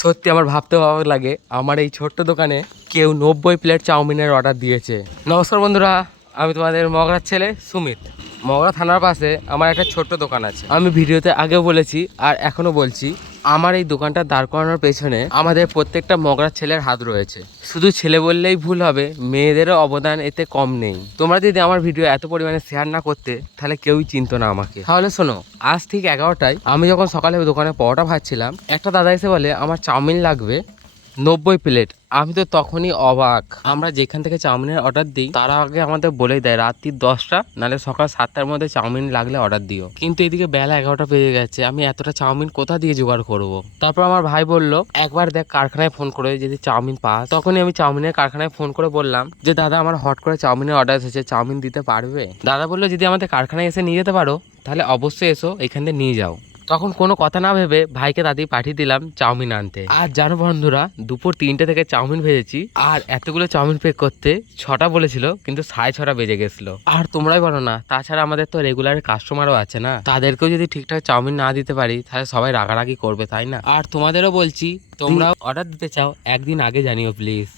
সত্যি আমার ভাবতে ভালো লাগে আমার এই ছোট্ট দোকানে কেউ 90 প্লেট চাউমিনের অর্ডার দিয়েছে। নমস্কার বন্ধুরা, আমি তোমাদের মগরার ছেলে সুমিত। মগরা থানার পাশে আমার একটা ছোট্ট দোকান আছে। আমি ভিডিওতে আগেও বলেছি আর এখনো বলছি, আমার এই দোকানটা দাঁড় করানোর পেছনে আমাদের প্রত্যেকটা মগরার ছেলের হাত রয়েছে। শুধু ছেলে বললেই ভুল হবে, মেয়েদেরও অবদান এতে কম নেই। তোমরা যদি আমার ভিডিও এত পরিমাণে শেয়ার না করতে তাহলে কেউই চিনতো না আমাকে। তাহলে শোনো, আজ ঠিক 11টায় আমি যখন সকালে দোকানে পরোটা ভাজছিলাম, একটা দাদা এসে বলে আমার চাউমিন লাগবে 90 প্লেট। আমি তো তখনই অবাক। আমরা যেখান থেকে চাউমিনের অর্ডার দিই তারা আগে আমাদের বলেই দেয় রাত্রি 10টা নাহলে সকাল 7টার মধ্যে চাউমিন লাগলে অর্ডার দিও। কিন্তু এদিকে বেলা 11টা বেজে গেছে, আমি এতটা চাউমিন কোথা দিয়ে জোগাড় করব। তারপর আমার ভাই বলল একবার দেখ কারখানায় ফোন করে যদি চাউমিন পাস। তখনই আমি চাউমিনের কারখানায় ফোন করে বললাম যে দাদা আমার হট করে চাউমিনের অর্ডার এসেছে, চাউমিন দিতে পারবে? দাদা বললো যদি আমাদের কারখানায় এসে নিয়ে যেতে পারো তাহলে অবশ্যই এসো, এখান থেকে নিয়ে যাও। তখন কোনো কথা না ভেবে ভাইকে তাড়াতাড়ি পাঠিয়ে দিলাম চাউমিন আনতে। আর জানো বন্ধুরা, দুপুর 3টে থেকে চাউমিন ভেজেছি আর এতগুলো চাউমিন পেক করতে 6টা বলেছিল কিন্তু 6:30 বেজে গেছিল। আর তোমরাই বলো না, তাছাড়া আমাদের তো রেগুলার কাস্টমারও আছে না, তাদেরকেও যদি ঠিকঠাক চাউমিন না দিতে পারি তাহলে সবাই রাগারাগি করবে, তাই না? আর তোমাদেরও বলছি, তোমরাও অর্ডার দিতে চাও একদিন আগে জানিও প্লিজ।